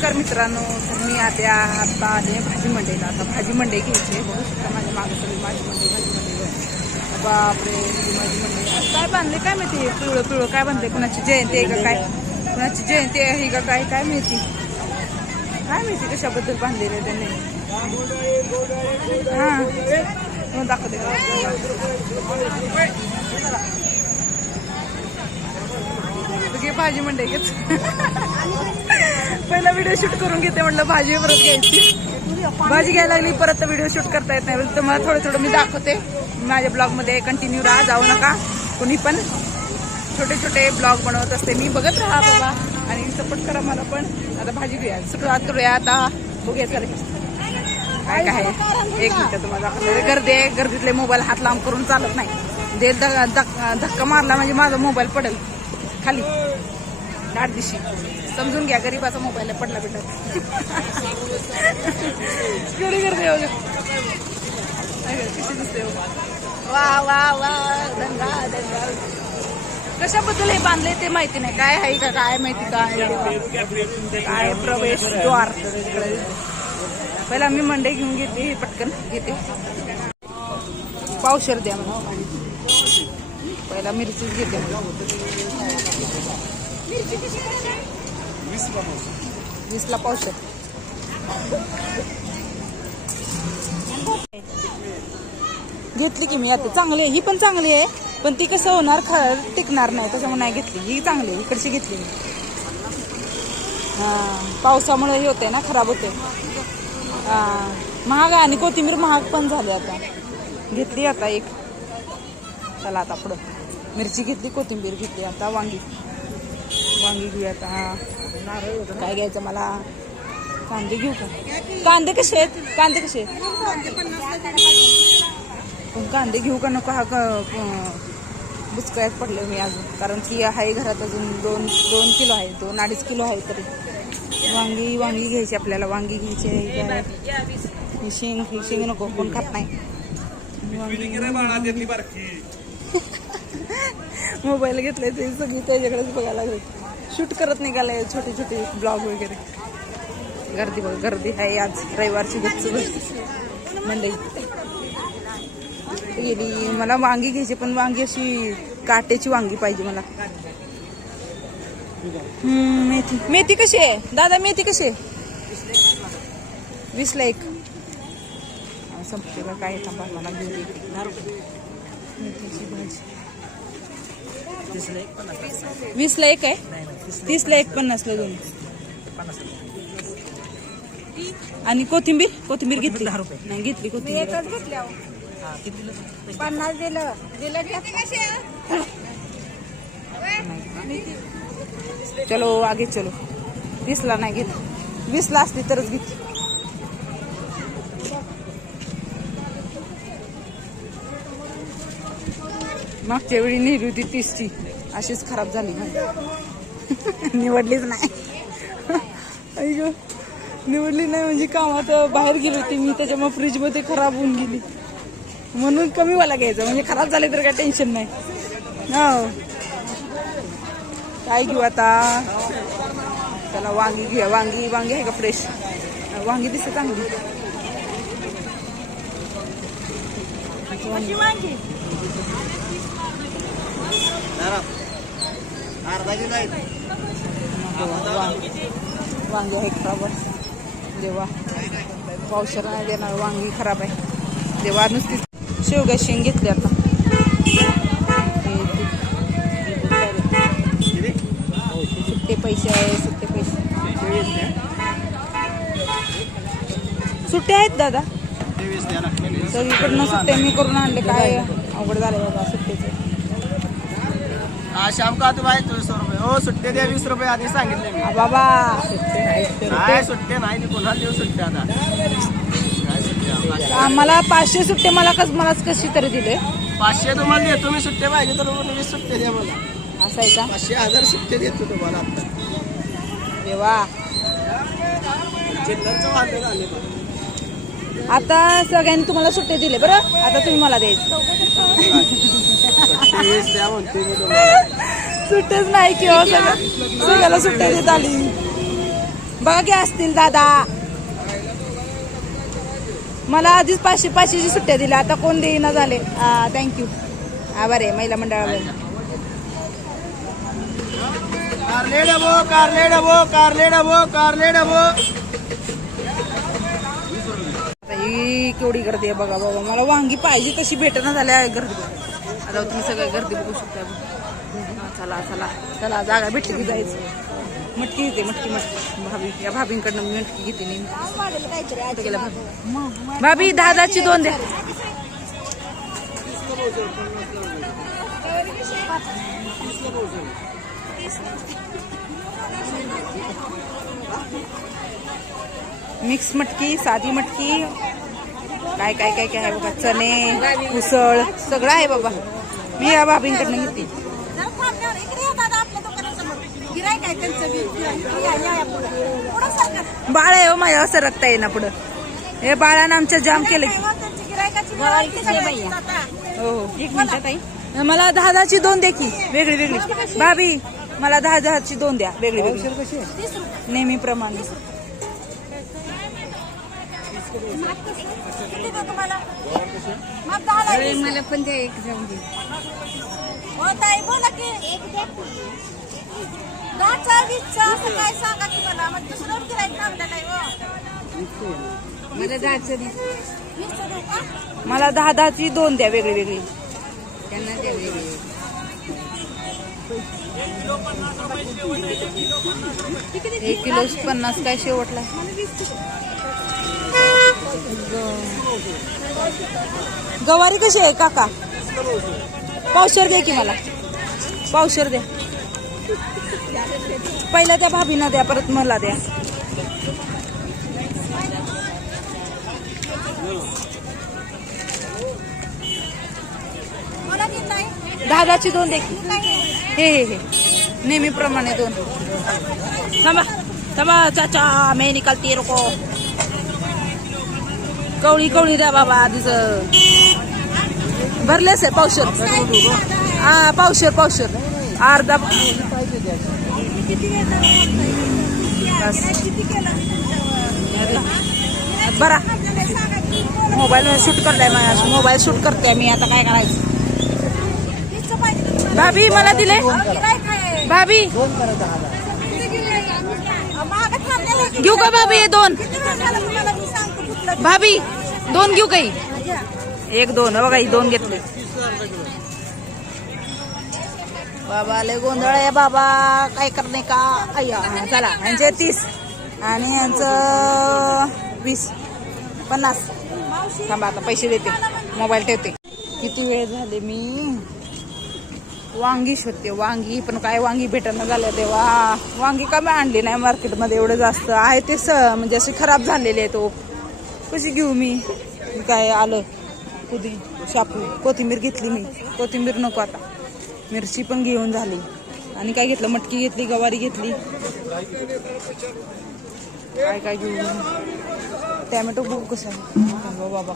नमस्कार मित्रांनो, मी आता आले भाजी मंडईला. आता भाजी मंडई घ्यायची. बघू शकता माझ्या मागे सगळी भाजी मंडई. बापरे, भाजी मंडई. काय बांधले काय माहिती? पिवळं पिवळं काय बांधले? कुणाची जयंती आहे का काय? कुणाची जयंती आहे का काय? काय माहिती कशाबद्दल बांधलेलं आहे त्यांनी. हां दाखवते. भाजी मंडई घेत. पहिला व्हिडिओ शूट करून घेते म्हटलं, भाजी परत घ्यायची. भाजी घ्यायला लागली परत व्हिडिओ शूट करता येत नाही. तर मला थोडं मी दाखवते. माझ्या ब्लॉगमध्ये कंटिन्यू राहा, जाऊ नका कोणी पण. छोटे छोटे ब्लॉग बनवत असते मी, बघत राहा बाबा आणि सपोर्ट करा मला पण. आता भाजी घेऊया, सुरुवात करूया. आता बघूया चला काय काय आहे. एक मिनिट तुम्हाला दाखवते. गर्दी आहे, गर्दीतले मोबाईल हात लांब करून चालत नाही. धक्का मारला म्हणजे माझा मोबाईल पडेल खाली दाट दिशी. समजून घ्या, गरीबाचा मोबाईल पडला बेटा. केवढी गर्दी आहे कशी दिसते. वा वा वा, दंगा दंगा. कशाबद्दल हे बांधले ते माहिती नाही. काय आहे का काय माहिती काय प्रवेशद्वार. पहिला मी मंडई घेऊन घेते, पटकन घेते. पावशेर द्या मला. पहिला मिरचीच घेते. वीसला पावशेर. घेतली की मी. आता चांगली आहे ही, पण चांगली आहे, पण ती कसं होणार, टिकणार नाही, त्याच्यामुळे नाही घेतली. ही चांगली आहे, इकडची घेतली मी. पावसामुळे हे होते ना, खराब होते. महाग आहे आणि कोथिंबीर महाग पण झाली. आता घेतली आता एक. चला आता पुढं मिरची घेतली, कोथिंबीर घेतली. आता वांगी घेऊया. आता काय घ्यायचं मला? कांदे घेऊ का? कांदे कसे आहेत? पण कांदे घेऊ का नको? हा बुचकायत पडले मी अजून, कारण की आहे घरात अजून 2 किलो आहे, 2-2.5 किलो आहे. तरी वांगी घ्यायची आपल्याला. वांगी घ्यायची. शेंग नको, कोण खात नाही. मोबाईल घेतलाय ते सगळी त्याच्याकडेच बघायला लागले. शूट करत निघाले छोटे छोटे ब्लॉग वगैरे. गर्दी बघ, गर्दी आहे आज रविवारची. गच्च मंडई गेली. मला वांगी घ्यायची, पण वांगी अशी काट्याची वांगी पाहिजे मला. मेथी कशी आहे दादा? मेथी कशी आहे? 20ला 1. संपते का काय? थांबा मला घेऊ दे. मेथीची भाजी 20ला 1 आहे. 30ला 1, 50ला 2. आणि कोथिंबीर घेतली? 10 रुपये नाही घेतली कोथिंबीर. 50 दिलं. चलो आगे चलो. 30ला नाही घेतली. 20ला असती तरच घेतली. मागच्या वेळी नेली होती 30ची, अशीच खराब झाली. निवडलीच नाही. निवडली नाही म्हणजे कामात बाहेर गेली होती मी, त्याच्यामुळे फ्रीजमध्ये खराब होऊन गेली. म्हणून कमीवाला घ्यायचं, म्हणजे खराब झाले तर काय टेन्शन नाही. हो काय घेऊ आता? त्याला वांगी घेऊया. वांगी आहे का फ्रेश? वांगी दिसते चांगली. वांगी आहे खराब. देवा पावसाळा नाही देणार, वांगी खराब आहे. देवा नुसती शेवगा शेंग घेतली आता. सुट्टे पैसे आहे, सुट्टे आहेत दादा. सगळीकडनं सुट्टे मी करून आणले. काय अवघड झालं बाबा सुट्टेचे. शाम का तू भाई 200 रुपये. हो सुट्टे द्या 20 रुपये आधी सांगितले मी. बाबा सुट्टे नाही पुन्हा देऊ सुट्टे आता. आम्हाला 500 सुट्टे. मलाच कशी तरी दिले. 500 तुम्हाला देतो मी. सुट्टे पाहिजे तर 20 सुट्टे द्या मला. असं आहे का? 500,000 सुट्टे देतो तुम्हाला आता. देवा चिल्लरचं वांदे झाले. आता सगळ्यांनी तुम्हाला सुट्टे दिले बरं. आता तुम्ही मला द्यायचं. सुट्टेच नाही किंवा सगळ्याला सुट्ट्या देत आली. बघा की असतील दादा. मला आधीच 500ची सुट्ट्या दिल्या, आता कोण देईना झाले. थँक्यू, आभार आहे महिला मंडळावर. कारले डबो कारले डबो कारले डबो कारले डबो. ही केवढी गर्दी आहे बघा बाबा. मला वांगी पाहिजे तशी भेटना झाल्या गर्दी. आता तुम्ही सगळं गर्दी बघू शकता. चला चला चला, जागा भेटली की जायचं. मटकी घेते, मटकी मटकी भाभी. या भाभींकडनं मी मटकी घेते नेहमी. भाभी 10ची 2 द्या. मिक्स मटकी, साधी मटकी, काय काय काय काय आहे बघा. चणे, उसळ सगळं आहे बाबा. मी या भाभींकडनं घेते. बाळ आहे हो माझ्या, सरकता येईना पुढं. हे बाळानं आमच्या जाम केलं की. हो हो, 1 मिनिटात आई. मला 10ची 2 द्या की, वेगळी वेगळी. भाभी मला 10ची 2 द्या, वेगळी वेगळी नेहमीप्रमाणे. मला पण ते एक जाऊन दे. बोला की 10चा 20चा असं काय सांगा की मला. मग दुसरं गिराईक थांबलं नाही हो. मला 10चं दे. 20चं देऊ का? मला 10ची 2 द्या, वेगळी वेगळी. त्यांना द्या वेगळे. 1 किलो 50 काय शेवटला. गवारी कशी आहे काका? पावशेर द्या की मला, पावशेर द्या. पहिला त्या भाभीना द्या, परत मला द्या. मला देत नाही. 10ची 2 द्या की. हे नेहमीप्रमाणे 2. थांबा थांबा चाचा, मैं निकालती रुको. कवळी कवळी द्या बाबा. आधीच भरलेच आहे पावशेर. पावशेर पावशेर अर्धा. बरा मोबाईल शूट करताय, मोबाईल शूट करते मी. आता काय करायचं. भाभी मला दिले. भाभी घेऊ का भाभी? हे 2 भाभी 2 घेऊ काही. 1 2 बघा, ही 2 घेतले. बाबा लय गोंधळ आहे बाबा, काय करणे का. अय्या चला, यांचे 30 आणि यांचं 20 50. थांबा आता पैसे देते, मोबाईल ठेवते. किती वेळ झाले मी वांगी शोधते. वांगी पण काय वांगी भेटणं झालं तेव्हा. वांगी का मी आणली नाही मार्केटमध्ये. एवढं जास्त आहे ते म्हणजे असे खराब झालेले आहे. तो कशी घेऊ मी. काय आलं शापू. कोथिंबीर घेतली मी. कोथिंबीर नको आता. मिरची पण घेऊन झाली. आणि काय घेतलं, मटकी घेतली, गवारी घेतली. काय काय घेऊ. टॅमॅटो बघू कसं आहे बाबा.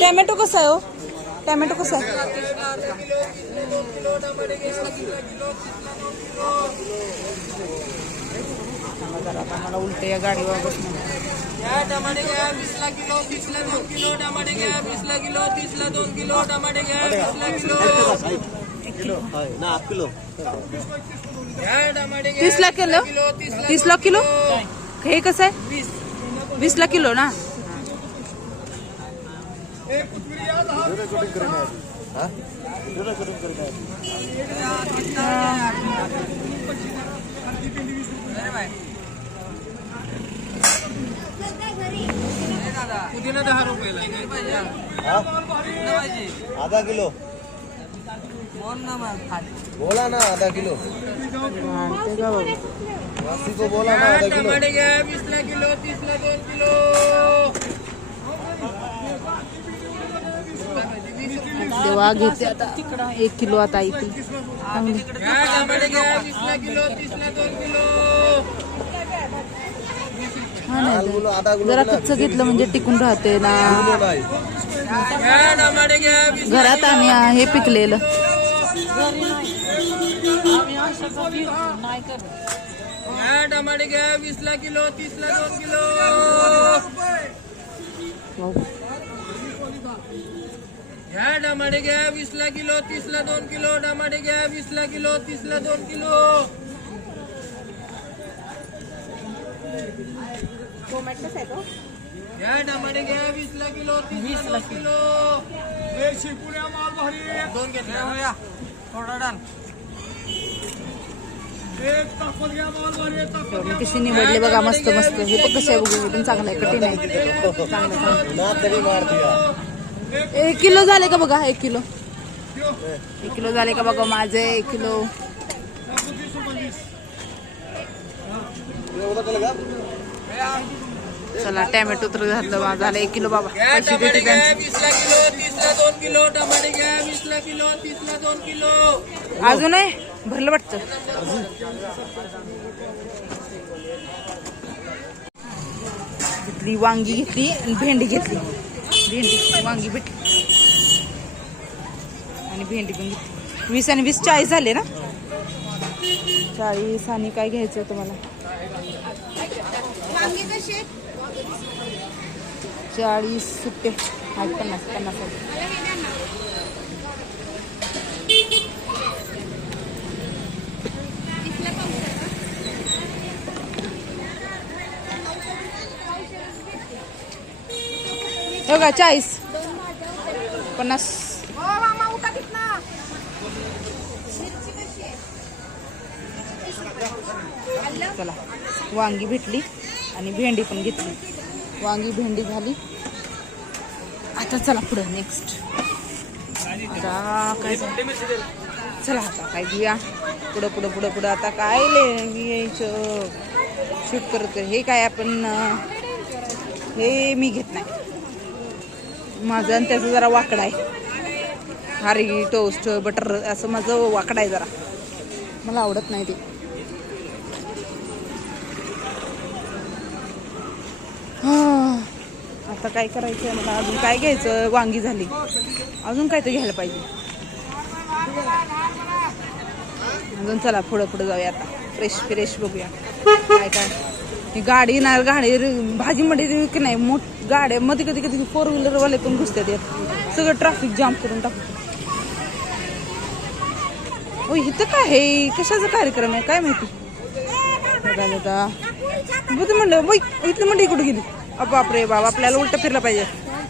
टॅमॅटो कसं आहे हो? टॅमॅटो कसं आहे? आता मला उलटे या गाडीवर बसून. टमाटे घ्या 20ला किलो, 30ला 2 किलो. टमाटे घ्या 20ला किलो, 30ला 2 किलो. टमाटे घ्या 20ला किलो. 30ला किलो. 30ला किलो. हे कसं आहे? 20ला किलो ना. पुदिना 10 रुपयाला. आधा किलो बोला ना, आधा किलो वासी को बोला ना, आधा किलो. टमाटे घ्या 20ला किलो, 30ला 2 किलो. तेव्हा घेते आता 1 किलो आता इथे. टमाटे घ्या 20ला किलो, 30ला 2 किलो. हा नाही, जरा कच्चं घेतलं म्हणजे टिकून राहते ना. टमाटे घ्या घरात आम्ही हे पिकलेलं. घ्या टमाटे घ्या 20ला किलो 30ला 2 किलो घ्या टमाटे घ्या 20ला किलो 30ला 2 किलो टमाटे घ्या 20ला किलो 30ला 2 किलो घ्या टमाटे घ्या 20ला किलो 30ला 2 किलो दोन घेतल्या थोडा डाल मी कशी निवडले बघा मस्त मस्त. हे पण कसं आहे बघू एकदम चांगलं आहे कठीण आहे चांगलं. ना तरी मार दिया 1 किलो झाले का बघा 1 किलो 1 किलो झाले का बघा माझे 1 किलो. चला टॅमॅटो तर घातलं माझं झालं 1 किलो बाबा. घ्या पैसे टमाटे देते घ्या त्यांचे. 20ला किलो 30ला 2 किलो टमाटे घ्या 20ला किलो 30ला 2 किलो अजून आहे भरलं वाटतं. घेतली वांगी घेतली आणि भेंडी घेतली. भेंडी वांगी भेटली आणि भेंडी पण घेतली. 20 आणि 20 40 झाले ना. 40 आणि काय घ्यायचं तुम्हाला. वांगी कशी 40 सुट्टे 50 बघा 40 50. मामा उठा तिथनं. मिरची कशी आहे चला वांगी भेटली आणि भेंडी पण घेतली. वांगी भेंडी झाली. आता चला पुढे नेक्स्ट. आता काय चला आता काय घेऊया पुढं पुढं पुढं पुढं. आता काय यायचं शूट करत. हे काय आपण हे मी घेत नाही. माझं आणि त्याचं जरा वाकडा आहे. हारी टोस्ट बटर असं माझं वाकडा आहे जरा. मला आवडत नाही ते. आता काय करायचं आहे मला. अजून काय घ्यायचं. वांगी झाली अजून काय तर घ्यायला पाहिजे अजून. चला पुढं पुढं जाऊया आता. फ्रेश बघूया काय काय. ही गाडी ना गाडी भाजी मध्ये की नाही मोठ गाड्यामध्ये कधी कधी 4 व्हीलरवाले पण घुसतात यात. सगळं ट्रॅफिक जाम करून टाकतो. ओ इथं काय आहे. कशाचा कार्यक्रम आहे काय माहिती. बघा म्हणलं इथलं मंडई कुठे गेली. बापरे बाबा आपल्याला उलट फिरलं पाहिजे.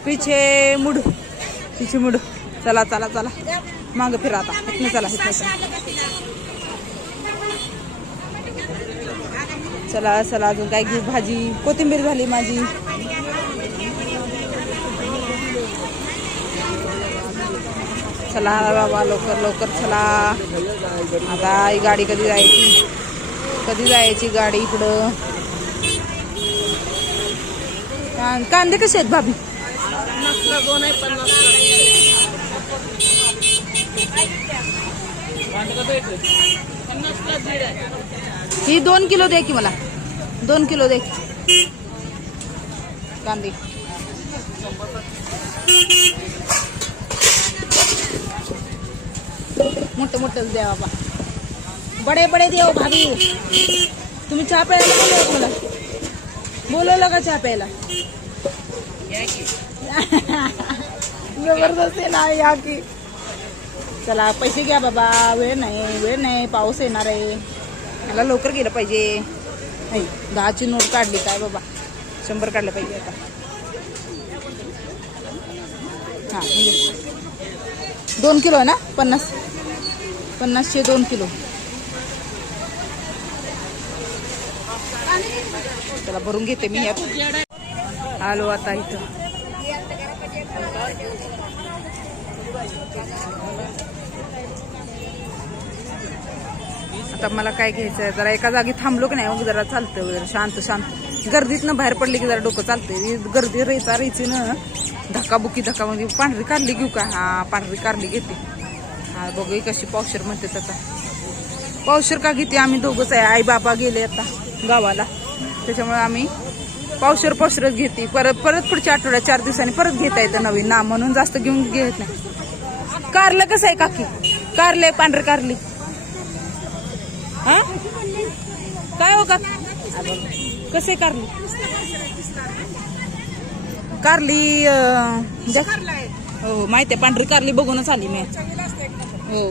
पिछे मुड. चला चला चला मागं फिरा आता. इथनं चला चला चला. अजून काय घेऊ. भाजी कोथिंबीर झाली माझी. चला बाबा लवकर लवकर चला. आता ही गाडी कधी जायची गाडी इकडं. कांदे कसे आहेत भाभी. 50ला 2 आहे 50ला 1.5 आहे. ही 2 किलो दे की मला. 2 किलो दे कांदे. मोठं द्या बाबा. बडे देव भाभी. तुम्ही चहा प्यायला बोलवलं मला. बोलवलं का चहा प्यायला. जबरदस्त आहे ना या की. चला पैसे घ्या बाबा. वेळ नाही पाऊस येणार आहे. मला लवकर गेलं पाहिजे. नाही 10ची नोट काढली काय बाबा. 100 काढलं पाहिजे आता. हां 2 किलो आहे ना. 50चे 2 किलो. चला भरून घेते मी ह्यात. आलो आता इथं. आता मला काय घ्यायचं आहे. जरा एका जागी थांबलो की नाही मग जरा चालतं जरा शांत. गर्दीतनं बाहेर पडली की जरा डोकं चालतंय. गर्दी रेची ना धक्काबुक्की म्हणजे पांढरी कारली घेऊ का. हा पांढरी कारली घेते. हा बघू कशी पावशेर म्हणते. आता पावशेर का घेते. आम्ही दोघंच आहे. आई बाबा गेले आता गावाला. त्याच्यामुळे आम्ही पावशेरच घेते. परत पुढच्या आठवड्यात 4 दिवसांनी परत घेता येतं नवीन ना म्हणून जास्त घेऊन घेत नाही. कारलं कसं आहे काकी. कारले पांढरे कारली हा काय हो का कसे कारली कारली हो माहिती आहे पांढरी कारली बघूनच आली मी हो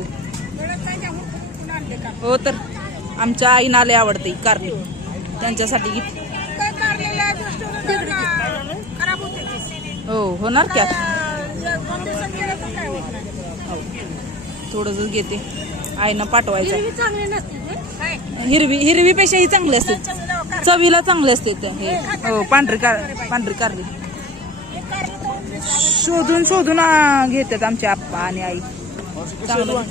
हो तर आमच्या आईना लय आवडते कारली त्यांच्यासाठी घेतली हो होणार क्या थोडंच घेते आईनं पाठवायचं हिरवी पेक्षा ही चांगली असते चवीला चांगले असते ते हे हो पांढरी कारली शोधून घेतात आमचे आप्पा आणि आई चांगलं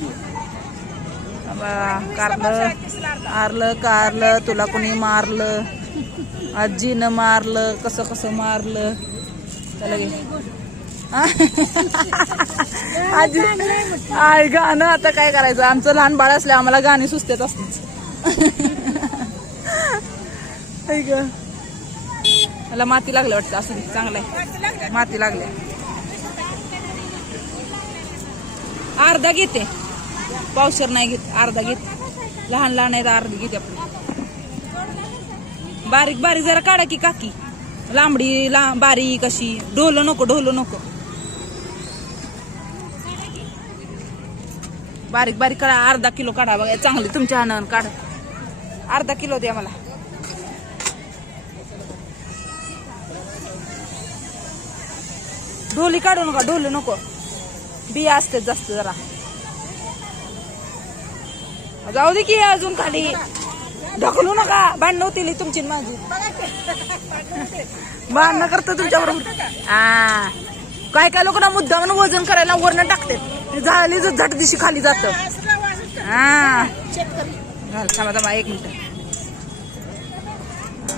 कारलं तुला कोणी मारलं आजीनं मारलं कसं मारलं त्याला घे आजी आई गाणं आता काय करायचं आमचं लहान बाळ असल्या आम्हाला गाणी सुचतात असतेच मला माती लागली वाटतं असं चांगलं आहे माती लागली अर्धा घेते पावशर नाही घेत अर्धा घेते लहान आहेत अर्धी घेते आपली बारीक जरा काढा की काकी लांबडी बारीक अशी ढोल नको बारीक काढा अर्धा किलो काढा बघा चांगली तुमच्या हातानं काढा अर्धा किलो द्या मला ढोली काढू नका ढोल नको बिया असते जास्त जरा जाऊ दे की अजून खाली ढकलू नका भांडण होतील तुमची माझी भांडणं करतो तुमच्या बरोबर काय लोकांना मुद्दा म्हणून वजन करायला वरण टाकते झाली झट दिशी खाली जात थांबा 1 मिनिट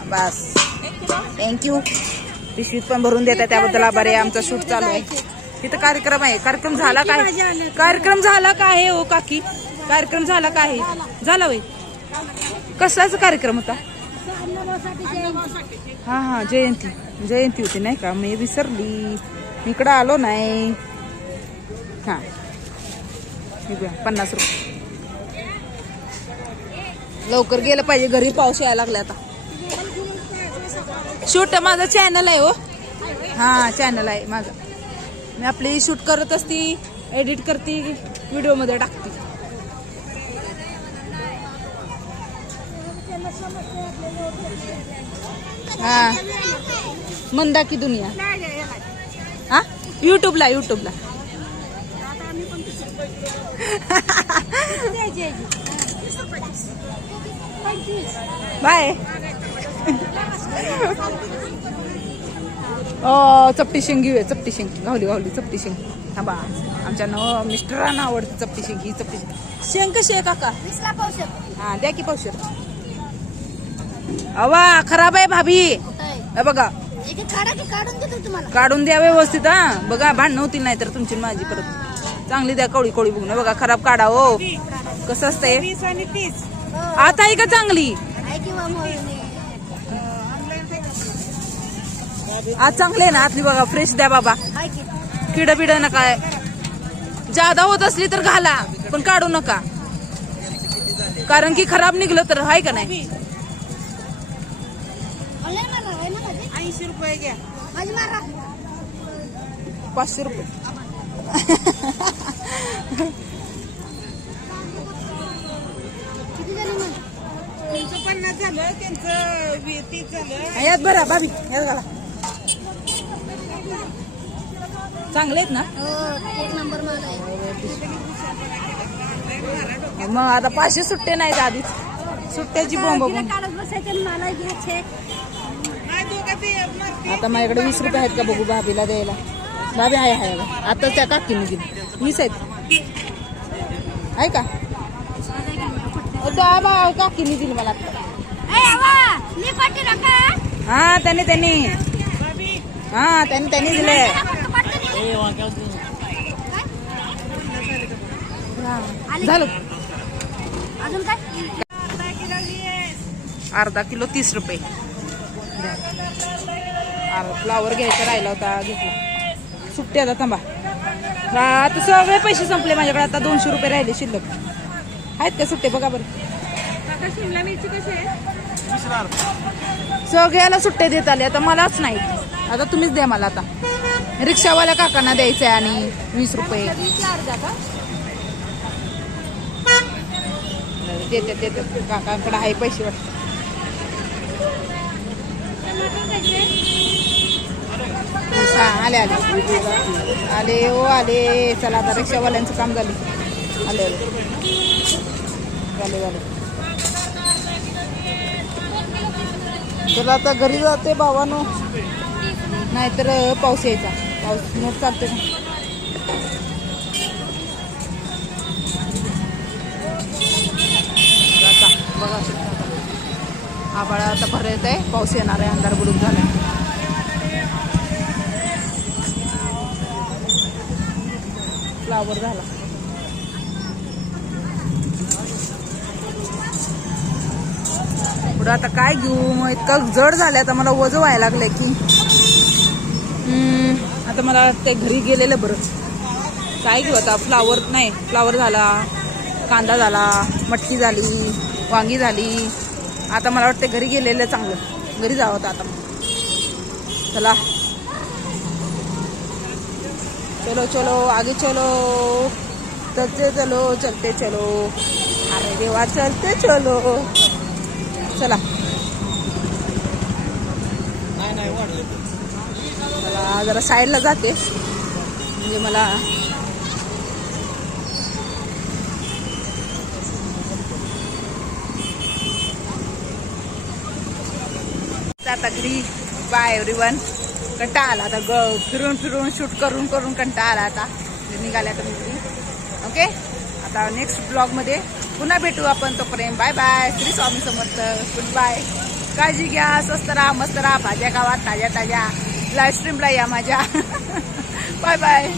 बस थँक्यू पिशवीत पण भरून देतात त्याबद्दल आभार आहे आमचा शूट चालू आहे तिथं कार्यक्रम आहे कार्यक्रम झाला काय हो काकी कार्यक्रम झाला काय झाला वय कशाचा कार्यक्रम होता हा जयंती होती नाही का मी विसरली इकडं आलो नाही हा 50 रुपये लवकर गेलं पाहिजे घरी पाऊस यायला लागला आता शूट माझा चॅनल आहे हो हा चॅनल आहे माझा मी आपली शूट करत असती एडिट करते व्हिडिओ मध्ये टाकते हा मंदा की दुनिया हा युट्यूबला बाय चपटी शेंगी गावली चपटी शेंगी थांबा आमच्या मिस्टरांना आवडते चपटी शेंगी शेंग कशी आहे काका हा द्या की पावशेर अवा खराब आहे भाभी बघा काढून द्या व्यवस्थित हा बघा भांडण होतील नाही तर तुमची माझी परत चांगली द्या कवळी बघून बघा खराब काढा हो कसं असतंय आता आहे का चांगली आज चांगले आहे ना आतली बघा फ्रेश द्या बाबा किड नका जादा होत असली तर घाला पण काढू नका कारण की खराब निघलं तर आहे का नाही 80 रुपये घ्या 500 रुपये त्यांचं 50 झालं त्यांचं 30 झालं यात बरा भाभी यात घाला चांगले आहेत ना एक नंबर मग आता 500 सुट्टे नाहीत आधीच सुट्ट्याची बोंब बघून आता माझ्याकडे 20 रुपये आहेत का बघू भाभीला द्यायला भाभी आहे आता त्या काकीने दिली 20 आहेत आहे का काकीने दिली मला हा त्यांनी दिले झालं अजून काय अर्धा किलो 30 रुपये फ्लावर घ्यायचा राहिला होता घेतला सुट्टी आता थांबा आता सगळे पैसे संपले माझ्याकडे आता 200 रुपये राहिले शिल्लक आहेत का सुट्टे बघा बरं काका शिमला मिरची कशी आहे? सगळ्याला सुट्टे देत आले आता मलाच नाही. आता तुम्हीच द्या मला आता. रिक्षावाल्या काकांना द्यायचंय आणि 20 रुपये अर्धा का? देते काकांकडे आहे पैसे वाटतं. आले आले ओ आले. चला आता रिक्षावाल्यांचं काम झालं. आले चला आता घरी जाते बाबांनो, नाहीतर पाऊस यायचा. पाऊस मोठ चालते ना. आता बघा आभाळ आता भर येत आहे. पाऊस येणार आहे. अंधार बुडूक झाला. फ्लावर झाला. पुढं आता काय घेऊ मग? इतकं जड झालं आता मला. वजन व्हायला लागलंय की आता मला ते घरी गेलेलं बरंच. काय घेऊ आता? फ्लावर नाही, फ्लावर झाला, कांदा झाला, मटकी झाली, वांगी झाली. आता मला वाटतं घरी गेलेलं चांगलं. घरी जावं होतं आता. चला चलो चलो आगे चलो, चलते चलो चलते चलो. अरे देवा चलते चलो. चला चला जरा साईडला जाते म्हणजे मला आता घरी. Bye everyone. कंटाळा आला आता. फिरून फिरून शूट करून करून कंटाळा आला आता. निघाल्या आता मी. ओके आता नेक्स्ट ब्लॉगमध्ये पुन्हा भेटू आपण. तोपर्यंत bye bye. Shri Swami Samarth. Good bye. काळजी घ्या. स्वस्त राहा, मस्त राहा. भाज्या गावात ताज्या ताज्या. लाईव्ह स्ट्रीमला या माझ्या. Bye bye.